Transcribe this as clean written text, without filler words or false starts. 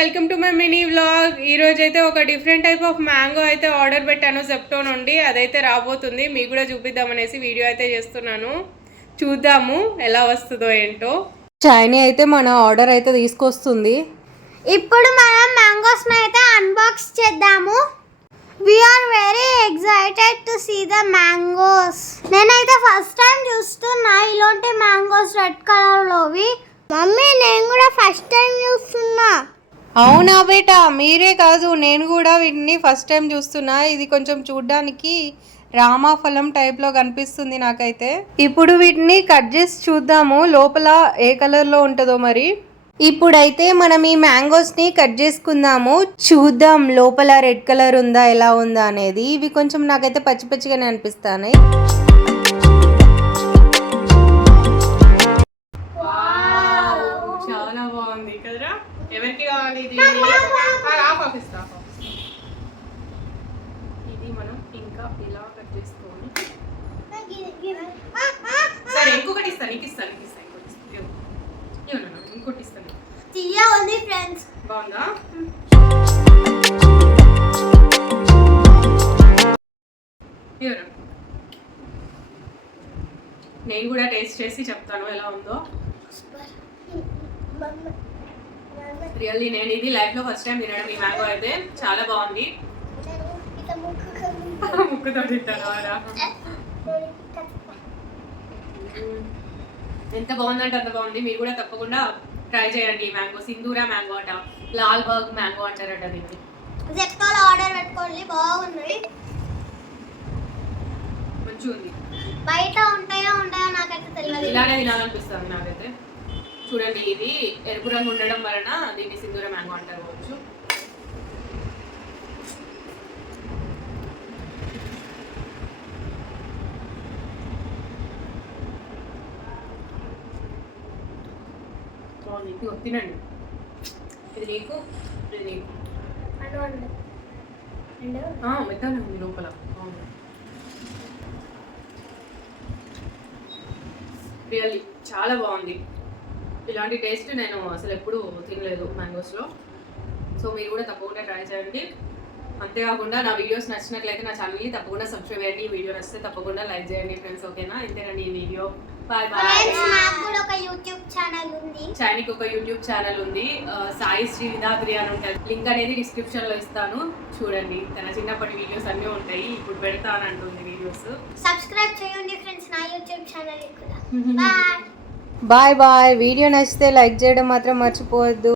Welcome to my mini vlog. ఈరోజు అయితే ఒక డిఫరెంట్ టైప్ ఆఫ్ మ్యాంగో అయితే ఆర్డర్ పెట్టాను జెప్టో నుండి. అదైతే రాబోతుంది, మీకు కూడా చూపిద్దామనేసి వీడియో అయితే చేస్తున్నాను. చూద్దాము ఎలా వస్తుందో ఏంటో. షైనీ అయితే మన ఆర్డర్ అయితే తీసుకొస్తుంది. ఇప్పుడు మనం మ్యాంగోస్ని అయితే అన్బాక్స్ చేద్దాము. We are very excited to see the mangoes. నేనైతే ఫస్ట్ టైం చూస్తున్నా ఇలాంటి మ్యాంగోస్ రెడ్ కలర్లోవి. మమ్మీ నేను కూడా ఫస్ట్ టైం చూస్తున్నా. అవునా బేటా, మీరే కాదు నేను కూడా వీటిని ఫస్ట్ టైం చూస్తున్నా. ఇది కొంచెం చూడ్డానికి రామాఫలం టైప్లో కనిపిస్తుంది నాకైతే. ఇప్పుడు వీటిని కట్ చేసి చూద్దాము లోపల ఏ కలర్లో ఉంటుందో మరి. ఇప్పుడైతే మనం ఈ మ్యాంగోస్ని కట్ చేసుకుందాము. చూద్దాం లోపల రెడ్ కలర్ ఉందా ఎలా ఉందా అనేది. ఇవి కొంచెం నాకైతే పచ్చి పచ్చిగానే అనిపిస్తాయి. చాలా బాగుంది కదరా. ఎవరికి కావాలి ఇది? ఇది మనం ఇంకా ఇలా కట్ చేసుకోవాలి. సరే ఇంకొకటి ఇస్తాను, ఇంకోటి ఇస్తాను. తీయగా ఉంది ఫ్రెండ్స్. బాగుందా? నేను కూడా టేస్ట్ చేసి చెప్తాను ఎలా ఉందో. రియల్లీ నేను ఇది లైఫ్ లో ఫస్ట్ టైం తినడం ఈ మ్యాంగో అయితే. చాలా బాగుంది. ముక్కుతో తింటాను. ఎంత బాగుందంటే అంత బాగుంది. మీరు కూడా తప్పకుండా ట్రై చేయండి ఈ మ్యాంగో. సింధూరా మ్యాంగో అట, లాల్ బాగ్ మ్యాంగో అంటారట దీన్ని. జెప్టోలో ఆర్డర్ పెట్టుకోండి, బాగుంది. మంచిగా ఉంది. బయట ఉంటాయో నాకైతే తెలియదు. ఇలానే తినాలనిపిస్తుంది నాకైతే. చూడండి ఇది ఎరుపు రంగు ఉండడం వలన దీన్ని సింధూర మ్యాంగో అంటారు కావచ్చు. తినండి. ఇది నీకు, ఇది నీకు. మెత్తగా ఉంది లోపల. రియల్లీ చాలా బాగుంది. ఇలాంటి టేస్ట్ నేను అసలు ఎప్పుడూ తినలేదు మ్యాంగోస్లో. సో మీరు కూడా తప్పకుండా ట్రై చేయండి. అంతేకాకుండా నా వీడియోస్ నచ్చినట్లయితే నా ఛానల్ని తప్పకుండా సబ్స్క్రైబ్ చేయండి. ఈ వీడియో నచ్చితే తప్పకుండా లైక్ చేయండి ఫ్రెండ్స్. ఓకేనా? ఇంతేనండి ఈ వీడియో. Bye bye. నాకు ఒక యూట్యూబ్ ఛానల్ ఉంది. చైనీకి ఒక యూట్యూబ్ ఛానల్ ఉంది, సాయి శ్రీ విధాత్రి అని ఉంటుంది. లింక్ అనేది డిస్క్రిప్షన్లో ఇస్తాను, చూడండి. తన చిన్నప్పటి వీడియోస్ అన్నీ ఉంటాయి. ఇప్పుడు పెడతాను అంటుంది వీడియోస్. సబ్స్క్రైబ్ చేయండి ఫ్రెండ్స్ నా యూట్యూబ్ ఛానల్ కూడా. Bye bye. వీడియో నచ్చితే లైక్ చేయడం మాత్రం మర్చిపోవద్దు.